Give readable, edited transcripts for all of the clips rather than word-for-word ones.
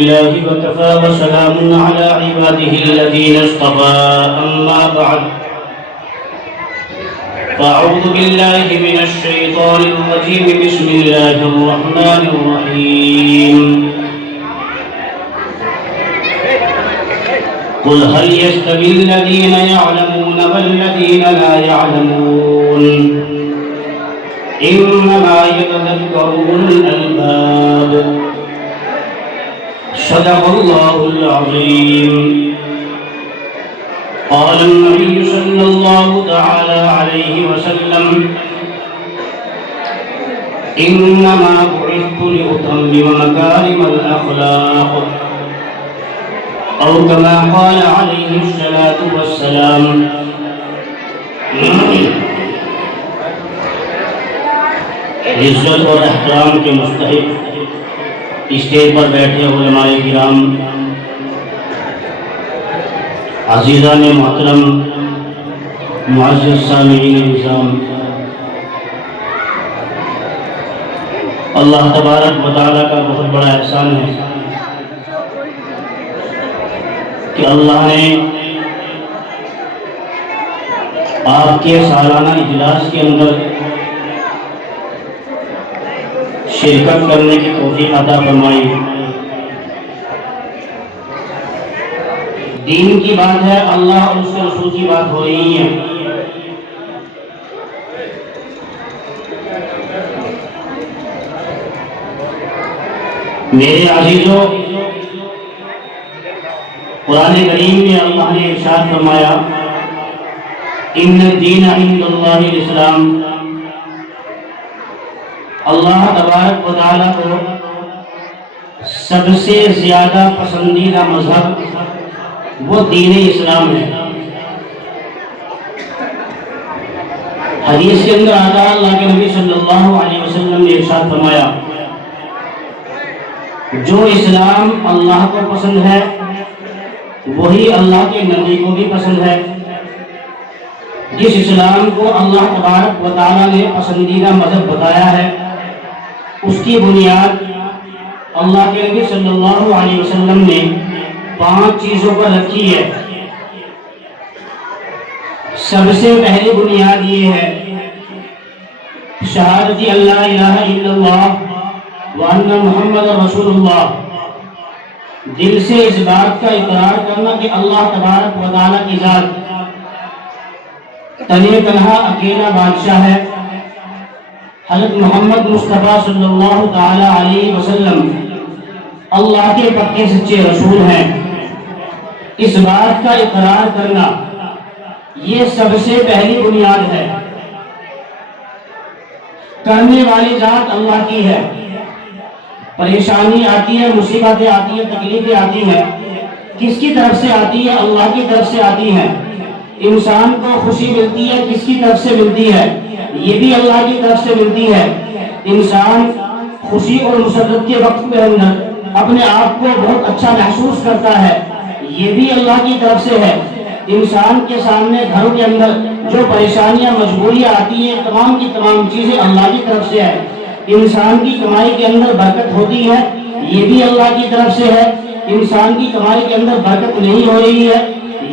لله وكفى وسلام على عباده الذين اصطفى أما بعد فأعوذ بالله من الشيطان الرجيم بسم الله الرحمن الرحيم قل هل يستوي الذين يعلمون والذين لا يعلمون إنما يتذكر أولو الألباب صدق الله العظيم قال النبي صلى الله تعالى عليه وسلم إنما بعثت لأتمم مكارم الأخلاق أو كما قال عليه الصلاة والسلام عزت اور احترام کے مستحق اسٹیج پر بیٹھے علماء کرام، عزیزان محترم، معزز سامعین نظام، اللہ تبارک و تعالیٰ کا بہت بڑا احسان ہے کہ اللہ نے آپ کے سالانہ اجلاس کے اندر شرکت کرنے کی توفیق عطا فرمائی۔ دین کی بات ہے، اللہ اور اس کے رسول کی بات ہو رہی ہے۔ میرے عزیزوں، قرآن کریم میں اللہ نے ارشاد فرمایا ان الدین عند اللہ الاسلام۔ اللہ تبارک و تعالیٰ کو سب سے زیادہ پسندیدہ مذہب وہ دین اسلام ہے۔ حدیث کے اندر آتا ہے، اللہ کے نبی صلی اللہ علیہ وسلم نے ارشاد فرمایا جو اسلام اللہ کو پسند ہے وہی اللہ کے نبی کو بھی پسند ہے۔ جس اسلام کو اللہ تبارک و تعالیٰ نے پسندیدہ مذہب بتایا ہے اس کی بنیاد اللہ کے نبی صلی اللہ علیہ وسلم نے 5 چیزوں پر رکھی ہے۔ سب سے پہلی بنیاد یہ ہے شہادت اللہ الہ الا اللہ وان محمد رسول اللہ، دل سے اس بات کا اقرار کرنا کہ اللہ تبارک و تعالیٰ کی ذات تنہا تنہا اکیلا بادشاہ ہے، حضرت محمد مصطفیٰ صلی اللہ تعالی علیہ وسلم اللہ کے پکے سچے رسول ہیں۔ اس بات کا اقرار کرنا یہ سب سے پہلی بنیاد ہے۔ کرنے والی ذات اللہ کی ہے۔ پریشانی آتی ہے، مصیبتیں آتی ہیں، تکلیفیں آتی ہیں، کس کی طرف سے آتی ہے؟ اللہ کی طرف سے آتی ہیں۔ انسان کو خوشی ملتی ہے، کس کی طرف سے ملتی ہے؟ یہ بھی اللہ کی طرف سے ملتی ہے۔ انسان خوشی اور مسرت کے وقت کے اندر اپنے آپ کو بہت اچھا محسوس کرتا ہے، یہ بھی اللہ کی طرف سے ہے۔ انسان کے سامنے گھروں کے اندر جو پریشانیاں مجبوریاں آتی ہیں، تمام کی تمام چیزیں اللہ کی طرف سے ہے۔ انسان کی کمائی کے اندر برکت ہوتی ہے، یہ بھی اللہ کی طرف سے ہے۔ انسان کی کمائی کے اندر برکت نہیں ہو رہی ہے،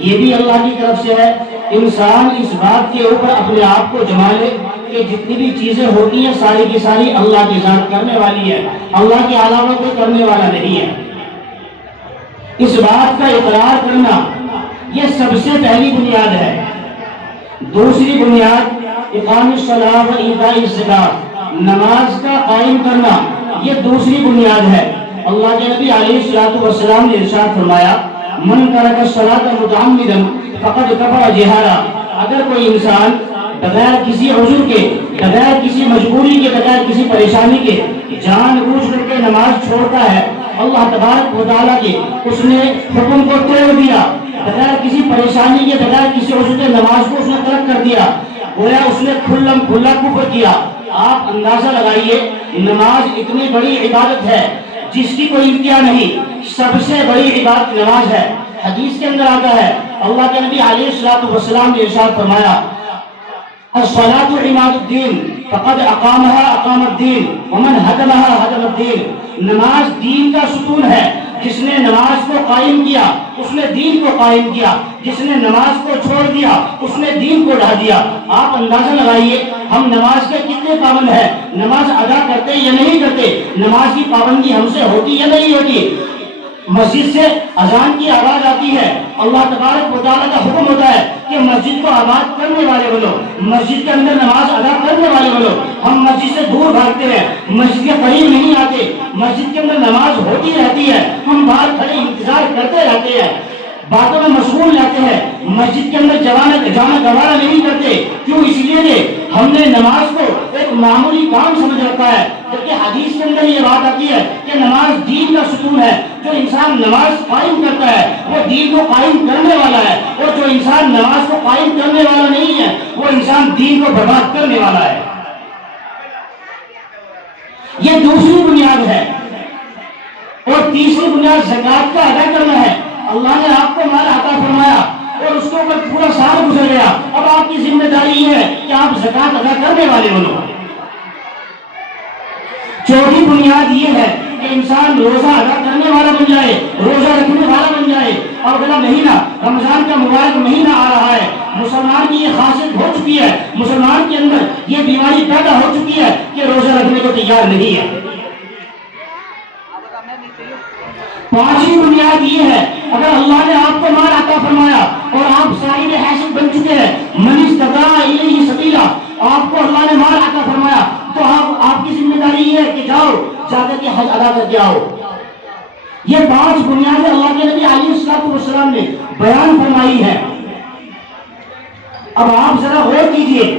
یہ بھی اللہ کی طرف سے ہے۔ انسان اس بات کے اوپر اپنے آپ کو جما لے کہ جتنی بھی چیزیں ہوتی ہیں ساری کی ساری اللہ کی ذات کرنے والی ہے، اللہ کے علاوہ کوئی کرنے والا نہیں ہے۔ اس بات کا اقرار کرنا یہ سب سے پہلی بنیاد ہے۔ دوسری بنیاد اقام الصلاۃ و ایتاء الزکوٰۃ، نماز کا قائم کرنا یہ دوسری بنیاد ہے۔ اللہ کے نبی علیہ الصلوۃ والسلام نے ارشاد فرمایا من ترک الصلاۃ متعمدا فقد کفر جہارا۔ اگر کوئی انسان بغیر کسی عذر کے، بغیر کسی مجبوری کے، بغیر کسی پریشانی کے جان بوجھ کر کے نماز چھوڑتا ہے، اللہ تبارک و تعالیٰ کے اس نے حکم کو توڑ دیا، بغیر کسی پریشانی کے، بغیر کسی عذر کے نماز کو اس نے ترک کر دیا، گویا اس نے کھلم کھلا کفر کیا۔ آپ اندازہ لگائیے، نماز اتنی بڑی عبادت ہے جس کی کوئی انتہا نہیں، سب سے بڑی عبادت نماز ہے۔ حدیث کے اندر آتا ہے، اللہ کے نبی علیہ الصلوۃ والسلام نے ارشاد فرمایا الصلاۃ عماد الدین فقد اقامها اقام الدین ومن هدمها هدم الدین۔ نماز دین کا ستون ہے، جس نے نماز کو قائم کیا اس نے دین کو قائم کیا، جس نے نماز کو چھوڑ دیا اس نے دین کو ڈھا دیا۔ آپ اندازہ لگائیے ہم نماز کے کتنے پابند ہیں، نماز ادا کرتے یا نہیں کرتے، نماز کی پابندی ہم سے ہوتی یا نہیں ہوتی۔ مسجد سے اذان کی آواز آتی ہے، اللہ تبارک و تعالیٰ کا حکم ہوتا ہے کہ مسجد کو آباد کرنے والے بنو، مسجد کے اندر نماز ادا کرنے والے بنو۔ ہم مسجد سے دور بھاگتے ہیں، مسجد کے قریب نہیں آتے، مسجد کے اندر نماز ہوتی رہتی ہے، ہم باہر کھڑے انتظار کرتے رہتے ہیں، باتوں میں مشغول رہتے ہیں، مسجد کے اندر جانا گوارا نہیں کرتے۔ کیوں؟ اس لیے کہ ہم نے نماز کو ایک معمولی کام سمجھ رکھا ہے، جبکہ حدیث کے اندر یہ بات آتی ہے کہ نماز دین کا ستون ہے۔ جو انسان نماز قائم کرتا ہے وہ دین کو قائم کرنے والا ہے، اور جو انسان نماز کو قائم کرنے والا نہیں ہے وہ انسان دین کو برباد کرنے والا ہے۔ یہ دوسری بنیاد ہے، اور تیسری بنیاد زکوٰۃ کا ادا کرنا ہے۔ اللہ نے آپ کو مال عطا فرمایا اور اس کے اوپر پورا سال گزر گیا، اب آپ کی ذمہ داری یہ ہے کہ آپ زکوٰۃ ادا کرنے والے بنو۔ چوتھی بنیاد یہ ہے کہ انسان روزہ ادا کرنے والا بن جائے، روزہ رکھنے والا بن جائے۔ اور اگلا مہینہ رمضان کا مبارک مہینہ آ رہا ہے، مسلمان کی یہ خاصیت ہو چکی ہے، مسلمان کے اندر یہ بیماری پیدا ہو چکی ہے کہ روزہ رکھنے کو تیار نہیں ہے۔ پانچویں بنیاد یہ ہے، اگر اللہ نے آپ کو مال عطا فرمایا اور آپ صاحب حیثیت بن چکے ہیں، من استطاع الیہ سبیلا، آپ کو اللہ نے مال عطا فرمایا تو آپ کی ذمہ داری یہ ہے کہ جاؤ جا کر کے حج ادا کر کے آؤ۔ یہ پانچ بنیادیں اللہ کے نبی علیہ السلام نے بیان فرمائی ہے۔ اب آپ ذرا غور کیجئے،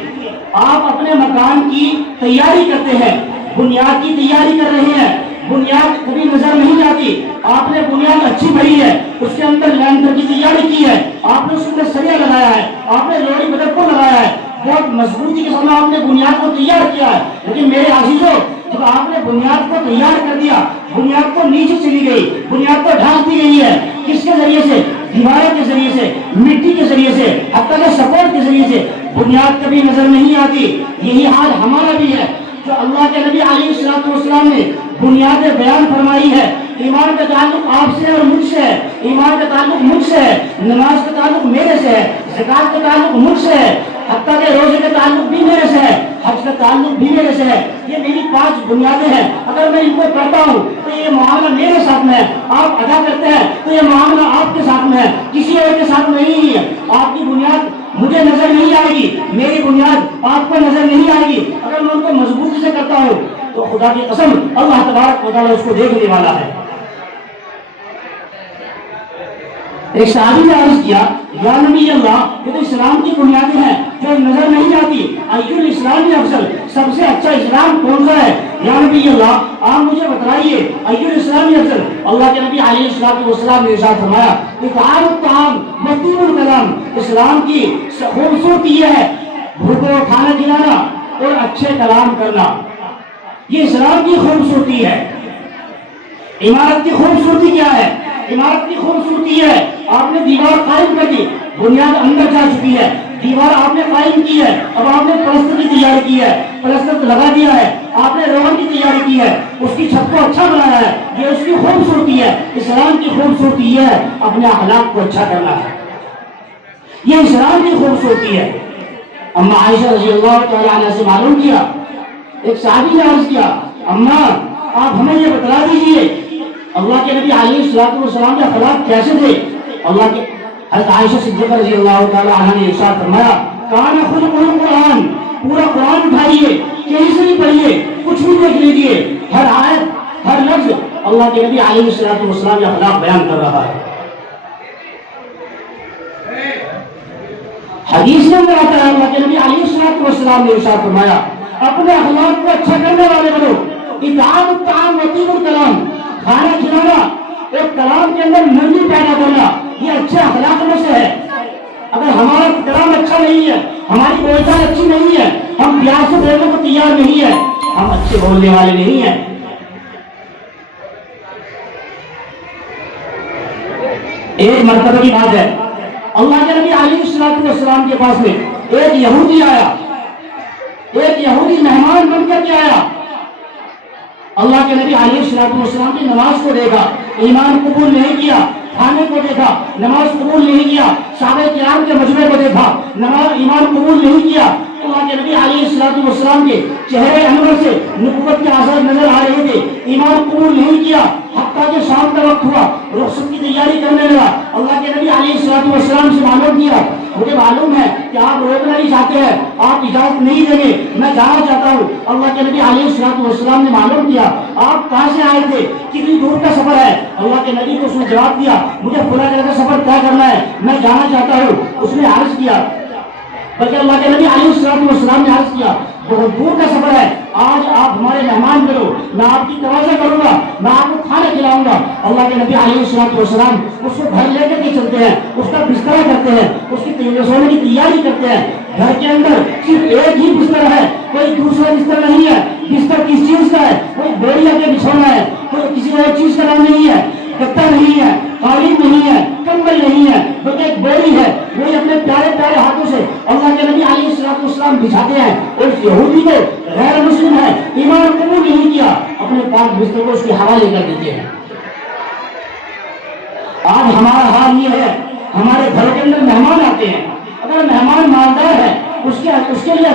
آپ اپنے مکان کی تیاری کرتے ہیں، بنیاد کی تیاری کر رہے ہیں، بنیاد کبھی نظر نہیں آتی، آپ نے بنیاد اچھی بھری ہے، اس کے اندر لینٹر کی تیاری کی ہے، آپ نے اس کے اندر سریا لگایا ہے، آپ نے لوڑی بدر کو لگایا ہے، بہت مضبوطی کے ساتھ آپ نے بنیاد کو تیار کیا ہے، لیکن میرے عزیزوں جب آپ نے بنیاد کو تیار کر دیا، بنیاد کو نیچے چلی گئی، بنیاد کو ڈھانپ دی گئی ہے، کس کے ذریعے سے؟ دیواروں کے ذریعے سے، مٹی کے ذریعے سے، حتیٰ کہ سپورٹ کے ذریعے سے، بنیاد کبھی نظر نہیں آتی۔ یہی حال ہمارا بھی ہے، جو اللہ کے نبی علیہ السلام نے بنیادیں بیان فرمائی ہے۔ ایمان کا تعلق آپ سے اور مجھ سے ہے، ایمان کا تعلق مجھ سے ہے، نماز کا تعلق میرے سے ہے، زکوٰۃ کا تعلق مجھ سے ہے، حتیٰ کہ روزے کا تعلق بھی میرے سے ہے، حج کا تعلق بھی میرے سے ہے۔ یہ میری پانچ بنیادیں ہیں، اگر میں ان کو کرتا ہوں تو یہ معاملہ میرے ساتھ میں ہے، آپ ادا کرتے ہیں تو یہ معاملہ آپ کے ساتھ میں ہے، کسی اور کے ساتھ نہیں ہے۔ آپ کی بنیاد مجھے نظر نہیں آئے گی، میری بنیاد آپ کو نظر نہیں آئے گی، اگر میں ان کو مضبوطی سے کرتا ہوں تو خدا کی قسم اللہ تبارک و تعالیٰ اس کو دیکھنے والا ہے۔ ایک صحابی نے عرض کیا، یا نبی اللہ، یہ تو اسلام کی بنیادیں ہیں جو نظر نہیں آتی، ای الاسلام افضل، سب سے اچھا اسلام کون سا ہے؟ یا نبی اللہ آپ مجھے بتائیے ای الاسلام افضل۔ اللہ کے نبی علیہ السلام نے ارشاد فرمایا، اطعام الطعام وطیب الکلام، اسلام کی خوبصورتی یہ ہے بھوکوں کھانا کھلانا اور اچھے کلام کرنا، یہ اسلام کی خوبصورتی ہے۔ عمارت کی خوبصورتی کیا ہے؟ عمارت کی خوبصورتی ہے آپ نے دیوار قائم کر دی، بنیاد اندر جا چکی ہے، دیوار آپ نے قائم کی ہے، اب آپ نے پلستر کی تیاری کی ہے، پلستر لگا دیا ہے، آپ نے روغن کی تیاری کی ہے، اس کی چھت کو اچھا بنایا ہے، یہ اس کی خوبصورتی ہے۔ اسلام کی خوبصورتی یہ ہے اپنے اخلاق کو اچھا کرنا ہے، یہ اسلام کی خوبصورتی ہے۔ اما عائشہ رضی اللہ تعالی عنہ سے معلوم کیا، ایک صحابی نے عرض کیا، اما آپ ہمیں یہ بتلا دیجئے اللہ کے نبی علیہ السلام کے اخلاق کیسے تھے؟ اللہ کے حضرت عائشہ صدیقہ رضی اللہ تعالی عنہ نے ارشاد فرمایا، کان خلق القرآن، پورا قرآن اٹھائیے، کہیں سے بھی پڑھیے، کچھ بھی دیکھ لیجئے، ہر آیت ہر لفظ اللہ کے نبی علیہ السلام کے اخلاق بیان کر رہا ہے۔ حدیث میں آتا ہے اللہ کے نبی علیہ السلام نے ارشاد فرمایا، اپنے اخلاق کو اچھا کرنے والے بنو، اطعام الطعام وطیب الکلام، کھانا کھلانا اور کلام کے اندر نرمی پیدا کرنا، یہ اچھے اخلاق میں سے ہے۔ اگر ہمارا کلام اچھا نہیں ہے، ہماری بول چال اچھی نہیں ہے، ہم پیار سے بولنے کو تیار نہیں ہے، ہم اچھے بولنے والے نہیں ہیں۔ ایک مرتبہ کی بات ہے، اللہ کے نبی علیہ السلام کے پاس میں ایک یہودی آیا، ایک یہودی مہمان بن کر کے آیا۔ اللہ کے نبی علیہ السلام کی نماز کو دیکھا، ایمان قبول نہیں کیا، کھانے کو دیکھا، نماز قبول نہیں کیا، صحابہ کرام کے مجمع کو دیکھا، نماز ایمان قبول نہیں کیا، اللہ کے نبی علیہ السلام کے چہرے انور سے نبوت کے آثار نظر آ رہے تھے، ایمان قبول نہیں کیا، حتیٰ کہ شام کا وقت ہوا، رخصت کی تیاری کرنے لگا، اللہ کے نبی علیہ السلام سے معلوم کیا، مجھے معلوم ہے کہ آپ روکنا نہیں چاہتے ہیں، آپ اجازت نہیں دیں گے، میں جانا چاہتا ہوں۔ اللہ کے نبی علیہ السلام نے معلوم کیا، آپ کہاں سے آئے تھے، کتنی دور کا سفر ہے؟ اللہ کے نبی کو اس نے جواب دیا، مجھے فلاں جگہ کا سفر طے کرنا ہے، میں جانا چاہتا ہوں۔ اس نے عرض کیا، بلکہ اللہ کے نبی علیہ السلام نے عرض کیا، بہت دور کا سفر ہے، آج آپ ہمارے مہمان کرو، میں آپ کی توجہ کروں گا، میں آپ کو کھانا کھلاؤں گا۔ اللہ کے نبی علیہ السلام اس کو گھر لے کر کے چلتے ہیں، اس کا بستر کرتے ہیں، اس کی سونے کی تیاری کرتے ہیں۔ گھر کے اندر صرف ایک ہی بستر ہے، کوئی دوسرا بستر نہیں ہے۔ بستر کس چیز کا ہے؟ کوئی بوریا کے بچھونا ہے، کوئی کسی اور چیز کا نام نہیں ہے، گدا نہیں ہے، قالین نہیں ہے، کمبل نہیں ہے، بلکہ ایک بوری ہے، وہی اپنے پیارے پیارے ہاتھوں سے اللہ کے نبی علیہ السلام بچھاتے ہیں۔ اور یہودی کو غیر مسلم ہے، ایمان قبول نہیں کیا، اپنے پاک بستر کو اس کے حوالے کر دیتے ہیں۔ آج ہمارا حال یہ ہے، ہمارے گھر کے اندر مہمان آتے ہیں، اگر مہمان مالدار ہے اس کے لیے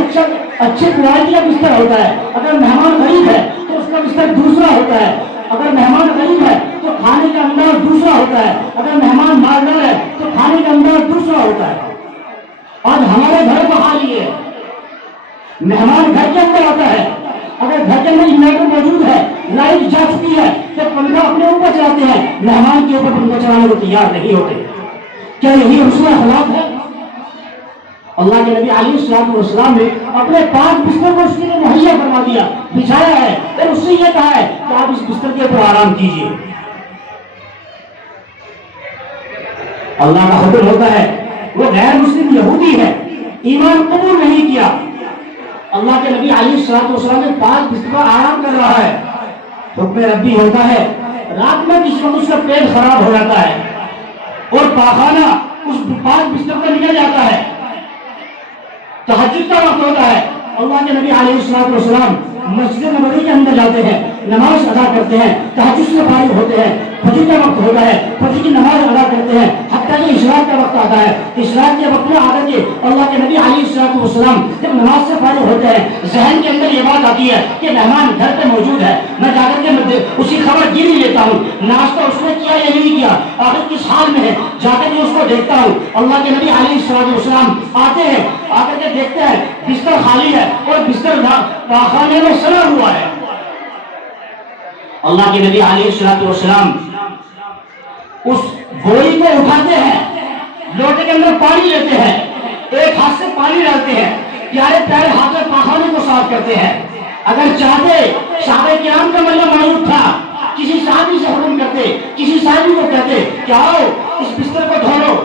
اچھے کوالٹی کا بستر ہوتا ہے، اگر مہمان غریب ہے تو اس کا بستر دوسرا ہوتا ہے، اگر مہمان غریب ہے تو کھانے کا انداز دوسرا ہوتا ہے، اگر مہمان مالدار ہے تو کھانے کا انداز دوسرا ہوتا ہے۔ آج ہمارے گھر کا حال یہ ہے، مہمان گھر کے اندر آتا ہے، اگر گھر کے اندر انورٹر موجود ہے، لائٹ جا چکی ہے تو پنکھا اپنے اوپر چلاتے ہیں، مہمان کے اوپر پنکھا چلانے کو تیار نہیں ہوتے۔ کیا یہی حسن اخلاق ہے؟ اللہ کے نبی علیہ السلام نے اپنے پاک بستر کو اس کے لیے مہیا فرما دیا، بچھایا ہے، اور اس سے یہ کہا ہے کہ آپ اس بستر کے اوپر آرام کیجیے۔ اللہ کا حکم ہوتا ہے، وہ غیر مسلم یہودی ہے، ایمان قبول نہیں کیا، اللہ کے نبی علیہ السلام نے پاک بستر پر آرام کر رہا ہے، حکم ربی ہوتا ہے، رات میں کسی وقت اس کا پیٹ خراب ہو جاتا ہے اور پاخانہ اس پاک بستر پر نکل جاتا ہے، تہجد کا وقت ہوتا ہے، اللہ کے نبی علیہ السلام مسجد نبوی کے اندر جاتے ہیں، نماز ادا کرتے ہیں، تہجد سے فارغ ہوتے ہیں، فجر کا وقت ہوتا ہے، فجر کی نماز ادا کرتے ہیں، حتیٰ کہ اشراق کا وقت آتا ہے، اشراق کے وقت میں آ کر کے اللہ کے نبی علیہ السلام جب نماز سے فارغ ہوتے ہیں، ذہن کے اندر یہ بات آتی ہے کہ مہمان گھر پہ موجود ہے، میں جا کر کے اس کی خبر گیری لیتا ہوں، ناشتہ اس نے کیا یا نہیں کیا، آخر کس حال میں ہے، جا کر کے اس کو دیکھتا ہوں۔ اللہ کے نبی علیہ السلام آتے ہیں، آ کر کے دیکھتے ہیں بستر خالی ہے اور بستر پاخانے میں سڑا ہوا ہے۔ اللہ کے نبی علیہ السلام اس بوری کو اٹھاتے ہیں، لوٹے کے اندر پانی لیتے ہیں، ایک ہاتھ سے پانی ڈالتے ہیں، پیارے پیارے ہاتھ سے پاخانے کو صاف کرتے ہیں۔ اگر چاہتے صحابہ کرام کا مطلب موجود تھا، کسی صحابی سے حکم کرتے، کسی صحابی کو کہتے کہ آؤ اس بستر کو دھو لو،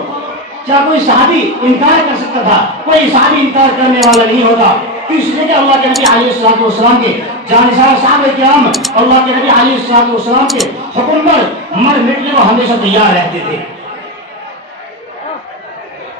کیا کوئی صحابی انکار کر سکتا تھا؟ کوئی صحابی انکار کرنے والا نہیں ہوگا، اس لیے کہ اللہ کے نبی علیہ السلام کے جانثار صحابہ کرام اللہ کے نبی علیہ السلام کے حکم پر مر مٹنے کو ہمیشہ تیار رہتے تھے۔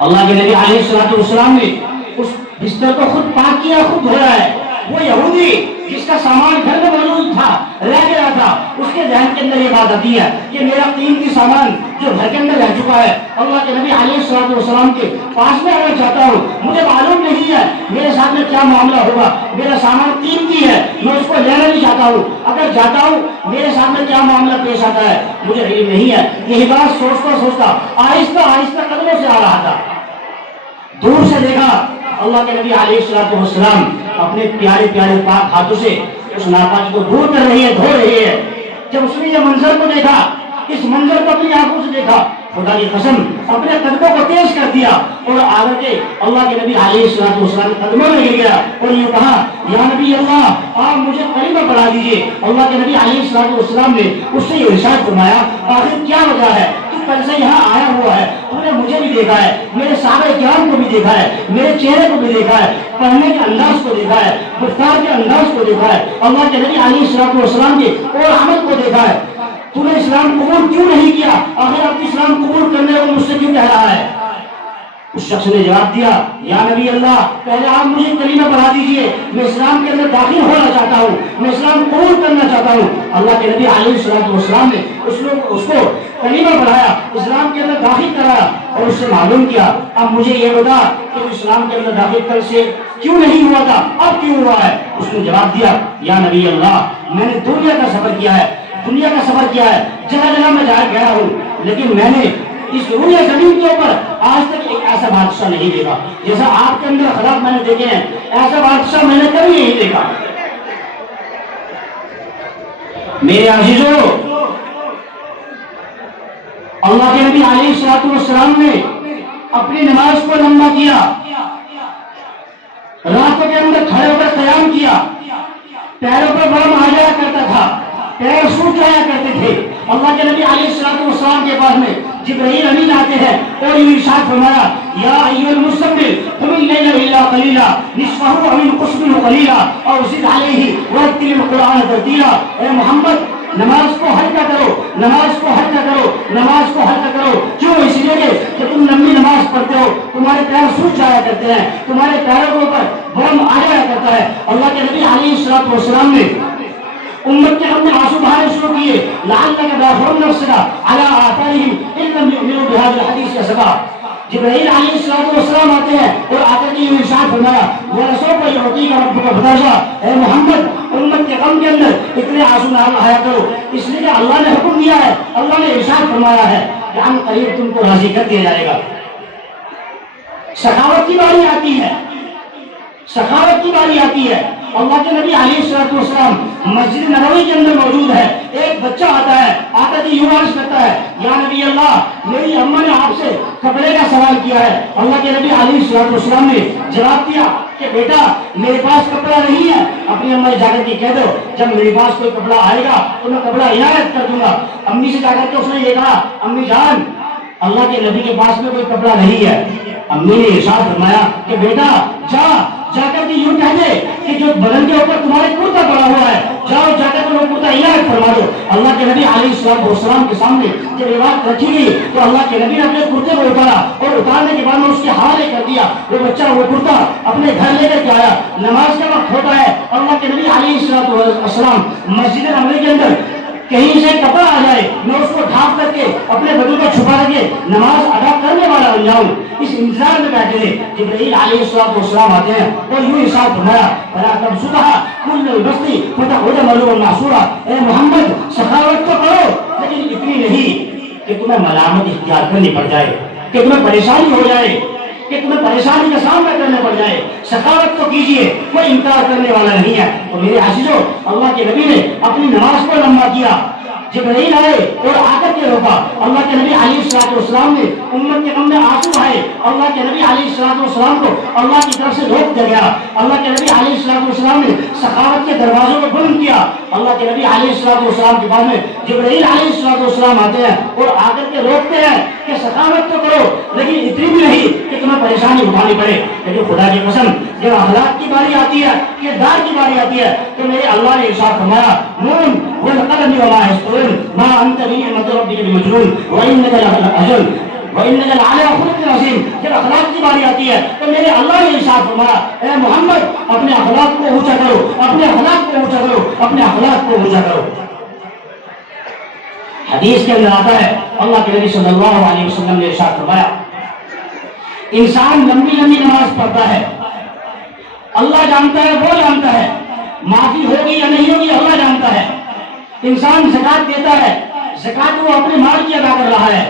اللہ کے نبی علیہ السلام نے اس بستر کو خود پاک کیا، خود دھویا ہے۔ وہ یہودی جس کا سامان گھر میں موجود تھا، رہ گیا تھا، اس کے ذہن کے اندر یہ بات آتی ہے کہ میرا قیمتی سامان جو گھر کے اندر رہ چکا ہے، اللہ کے نبی علیہ السلام کے پاس میں آنا چاہتا ہوں، مجھے معلوم نہیں ہے میرے ساتھ میں کیا معاملہ ہوگا، میرا سامان قیمتی ہے، میں اس کو لینا نہیں چاہتا ہوں، اگر جاتا ہوں میرے ساتھ میں کیا معاملہ پیش آتا ہے مجھے علم نہیں ہے۔ یہی بات سوچتا سوچتا آہستہ آہستہ قدموں سے آ رہا تھا، دور سے دیکھا اللہ کے نبی علیہ السلام اپنے پیارے پیارے پاک ہاتھوں سے اس ناپاکی کو دور کر رہی ہے، دھو رہی ہے۔ جب اس نے یہ منظر کو دیکھا، اس منظر کو اپنی آنکھوں سے دیکھا، خدا کی قسم اپنے قدموں کو تیز کر دیا اور آگے کے اللہ کے نبی علیہ السلام کے قدموں میں گر گیا اور یہ کہا یا نبی اللہ آپ مجھے کلمہ پڑھا دیجئے۔ اللہ کے نبی علیہ السلام نے اس سے یہ ارشاد فرمایا آخر کیا وجہ ہے، تو کل سے یہاں آیا ہوا ہے، تو نے مجھے بھی دیکھا ہے، میرے صحابہ کرام کو بھی دیکھا ہے، میرے چہرے کو بھی دیکھا ہے، پڑھنے کے انداز کو دیکھا ہے، گفتار کے انداز کو دیکھا ہے، اللہ کے نبی علیہ السلام کے اور عمل کو دیکھا ہے، تو نے اسلام قبول کیوں نہیں کیا، آخر آپ اسلام قبول کرنے کو مجھ سے کیوں کہہ رہا ہے؟ اس شخص نے جواب دیا یا نبی اللہ پہلے آپ مجھے کلمہ پڑھا دیجئے، میں اسلام کے اندر داخل ہونا چاہتا ہوں، میں اسلام قبول کرنا چاہتا ہوں۔ اللہ کے نبی علیہ السلام نے اس کو کلمہ پڑھایا، اسلام کے اندر داخل کرایا اور اس سے معلوم کیا اب مجھے یہ بتا کہ اسلام کے اندر داخل کر سے کیوں نہیں ہوا تھا، اب کیوں ہوا ہے؟ اس نے جواب دیا یا نبی اللہ میں نے دنیا کا سفر کیا ہے، دنیا کا سفر کیا ہے، جگہ جگہ میں جا گیا ہوں، لیکن میں نے اس روئے زمین کے اوپر آج تک ایک ایسا بادشاہ نہیں دیکھا جیسا آپ کے اندر اخلاق میں نے دیکھے ہیں، ایسا بادشاہ میں نے کبھی نہیں دیکھا۔ میرے عزیزو، اللہ کے نبی علیہ السلام نے اپنی نماز کو لمبا کیا، راتوں کے اندر کھڑے ہو کر قیام کیا، پیروں پر برم آ جایا کرتا تھا، پیر سوکھ جایا کرتے تھے۔ اللہ کے نبی علیہ السلام کے پاس میں جبرائیل امین آتے ہیں اور یہ ارشاد فرمایا یا ایھا المزمل قم اللیل الا قلیلا نصفہ او انقص منہ قلیلا او زد علیہ ورتل القرآن ترتیلا۔ اے محمد نماز کو ہلکا کرو، نماز کو ہلکا کرو، نماز کو ہلکا کرو۔ کیوں؟ اس لیے کہ تم لمبی نماز پڑھتے ہو، تمہارے پیر سوکھ جایا کرتے ہیں، تمہارے پیروں کے اوپر برم آ جایا کرتا ہے۔ اللہ کے نبی علیہ السلام نے امت کے ہم نے آنسو بہانے شروع کیے لعلک باخع نفسک علی آثارہم ان لم یؤمنوا بہذا الحدیث اسفا۔ جبرائیل علیہ السلام آتے ہیں اور آ کر کے یہ ارشاد فرمایا وَلَسَوْفَ يُعْطِيكَ رَبُّكَ فَتَرْضَىٰ۔ اے محمد امت کے غم کے اندر اتنے آنسو نہ بہایا کرو، اس لیے کہ اللہ نے حکم دیا ہے، اللہ نے ارشاد فرمایا ہے کہ عن قریب تم کو راضی کر دیا جائے گا۔ سخاوت کی باری آتی ہے، سخاوت کی باری آتی ہے۔ اللہ کے نبی علیہ السلام مسجد نبوی کے اندر موجود ہے، ایک بچہ آتا ہے، آتا ہے یوں عرض کرتا ہے یا نبی اللہ میری اماں نے آپ سے کپڑے کا سوال کیا ہے۔ اللہ کے نبی علیہ السلام نے جواب دیا کہ بیٹا میرے پاس کپڑا نہیں ہے، اپنی اماں جا کر کے کہہ دو جب میرے پاس کوئی کپڑا آئے گا تو میں کپڑا عنایت کر دوں گا۔ امی سے جا کر کے اس نے یہ کہا امی جان اللہ کے نبی کے پاس میں کوئی کپڑا نہیں ہے۔ امی نے ارشاد فرمایا کہ بیٹا جا کر کے یوں کہہ دے کہ جو بدن کے اوپر تمہارے کرتا پڑا ہوا ہے جاؤ جا کر کے وہ کرتا عنایت فرما دو۔ اللہ کے نبی علیہ السلام کے سامنے جب یہ بات رکھی گئی تو اللہ کے نبی نے اپنے کرتے کو اتارا اور اتارنے کے بعد میں اس کے حوالے کر دیا۔ وہ بچہ وہ کرتا اپنے گھر لے کر کے آیا، نماز کا وقت ہوتا ہے، اللہ کے نبی علیہ السلام مسجد نبوی کے اندر کہیں سے کپڑا آ جائے میں اس کو ڈھانپ کر کے اپنے بدن کو چھپا کر کے نماز ادا کرنے والا بن جاؤں، اس انتظار میں بیٹھے تھے۔ جبرائیل علیہ السلام آتے ہیں اور یوں ارشاد فرمایا فلا تبسطها كل البسط فتقعد ملوما محسورا۔ اے محمد سخاوت تو کرو لیکن اتنی نہیں کہ تمہیں ملامت اختیار کرنی پڑ جائے، کہ تمہیں پریشانی ہو جائے، کہ تمہیں پریشانی کا سامنا کرنا پڑ جائے۔ سخاوت تو کیجئے، کوئی انکار کرنے والا نہیں ہے۔ تو میرے عزیزو اللہ کے نبی نے اپنی نماز کو لمبا کیا، جبرائیل آئے اور آ کر کے روکا۔ اللہ کے نبی علیہ السلام نے امت کے غم میں آنسو بہائے، اللہ کے نبی علیہ السلام کو اللہ کی طرف سے روک دیا گیا۔ اللہ کے نبی علیہ السلام نے سخاوت کے دروازوں کو بند کیا۔ اللہ کے نبی علیہ السلام کے بعد میں جبرائیل علیہ السلام آتے ہیں اور آ کر کے روکتے ہیں کہ سخاوت تو کرو لیکن اتنی بھی نہیں کہ تمہیں پریشانی اٹھانی پڑے۔ لیکن خدا کی قسم جب اخلاق کی باری آتی ہے، کردار کی باری آتی ہے تو میرے اللہ نے ارشاد فرمایا نون والقلم وما يسطرون ما انت بنعمة ربك بمجنون وانك لأجل وانك لعلى خلق عظيم۔ جب اخلاق کی باری آتی ہے تو میرے اللہ نے ارشاد فرمایا اے محمد اپنے اخلاق کو اونچا کرو، اپنے اخلاق کو اونچا کرو، اپنے اخلاق کو اونچا کرو۔ حدیث کے اندر آتا ہے اللہ کے نبی صلی اللہ علیہ وسلم نے ارشاد فرمایا انسان لمبی نماز پڑھتا ہے، اللہ جانتا ہے، وہ جانتا ہے معافی ہوگی یا نہیں ہوگی اللہ جانتا ہے۔ انسان زکات دیتا ہے، زکات وہ اپنے مال کی ادا کر رہا ہے۔